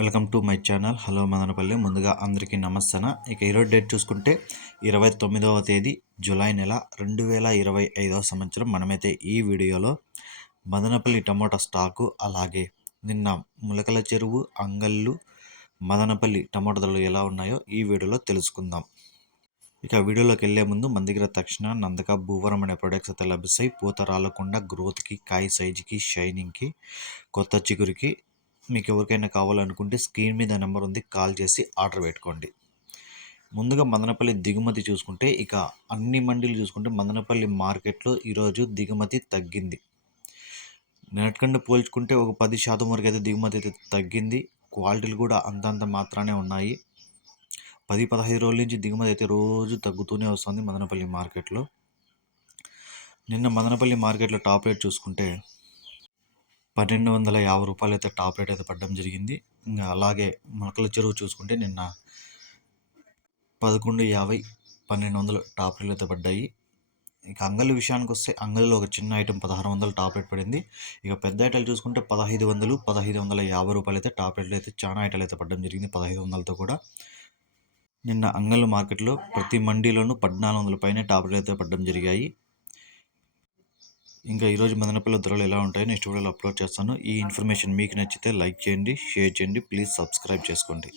Welcome to my channel. Hello Madanapalle. ముందుగా అందరికీ నమస్తన. ఇక ఈరోజు డేట్ చూసుకుంటే ఇరవై తొమ్మిదవ తేదీ జూలై నెల రెండు వేల ఇరవై ఐదవ సంవత్సరం. మనమైతే ఈ వీడియోలో మదనపల్లి టమోటా స్టాకు అలాగే నిన్న ములకల చెరువు అంగళ్ళు మదనపల్లి టమోటా ధరలు ఎలా ఉన్నాయో ఈ వీడియోలో తెలుసుకుందాం. ఇక వీడియోలోకి వెళ్ళే ముందు మన దగ్గర తక్షణ నందక భూవరం అనే ప్రొడక్ట్స్ అయితే లభిస్తాయి. పూత రాలకుండా గ్రోత్కి కాయ సైజుకి షైనింగ్కి కొత్త చిగురికి మీకు ఎవరికైనా కావాలనుకుంటే స్క్రీన్ మీద నెంబర్ ఉంది కాల్ చేసి ఆర్డర్ పెట్టుకోండి. ముందుగా మదనపల్లి దిగుమతి చూసుకుంటే ఇక అన్ని మండీలు చూసుకుంటే మదనపల్లి మార్కెట్లో ఈరోజు దిగుమతి తగ్గింది. నిన్నటికంటే పోల్చుకుంటే ఒక పది శాతం వరకు అయితే దిగుమతి అయితే తగ్గింది. క్వాలిటీలు కూడా అంతంత మాత్రానే ఉన్నాయి. పది పదహైదు రోజుల నుంచి దిగుమతి అయితే రోజు తగ్గుతూనే వస్తుంది మదనపల్లి మార్కెట్లో. నిన్న మదనపల్లి మార్కెట్లో టాప్ రేట్ చూసుకుంటే పన్నెండు వందల యాభై రూపాయలు అయితే టాప్ రేట్ అయితే పడడం జరిగింది. ఇంకా అలాగే మొలకల చెరువు చూసుకుంటే నిన్న పదకొండు యాభై పన్నెండు వందలు టాప్ రేట్లు అయితే పడ్డాయి. ఇక అంగలి విషయానికి వస్తే అంగలిలో ఒక చిన్న ఐటెం పదహారు వందలు టాప్ రేట్ పడింది. ఇక పెద్ద ఐటలు చూసుకుంటే పదహైదు వందలు పదహైదు వందల యాభై రూపాయలు అయితే టాప్ రేట్లు అయితే చాలా ఐటలు అయితే పడడం జరిగింది పదహైదు వందలతో కూడా. నిన్న అంగళ్ళు మార్కెట్లో ప్రతి మండీలోనూ పద్నాలుగు వందల పైన టాప్ రేట్లు అయితే పడడం జరిగాయి. ఇంకా ఈరోజు మదనపల్లి ధరలు ఎలా ఉంటాయో నెక్స్ట్ వీడియోలో అప్లోడ్ చేస్తాను. ఈ ఇన్ఫర్మేషన్ మీకు నచ్చితే లైక్ చేయండి షేర్ చేయండి ప్లీజ్ సబ్స్క్రైబ్ చేసుకోండి.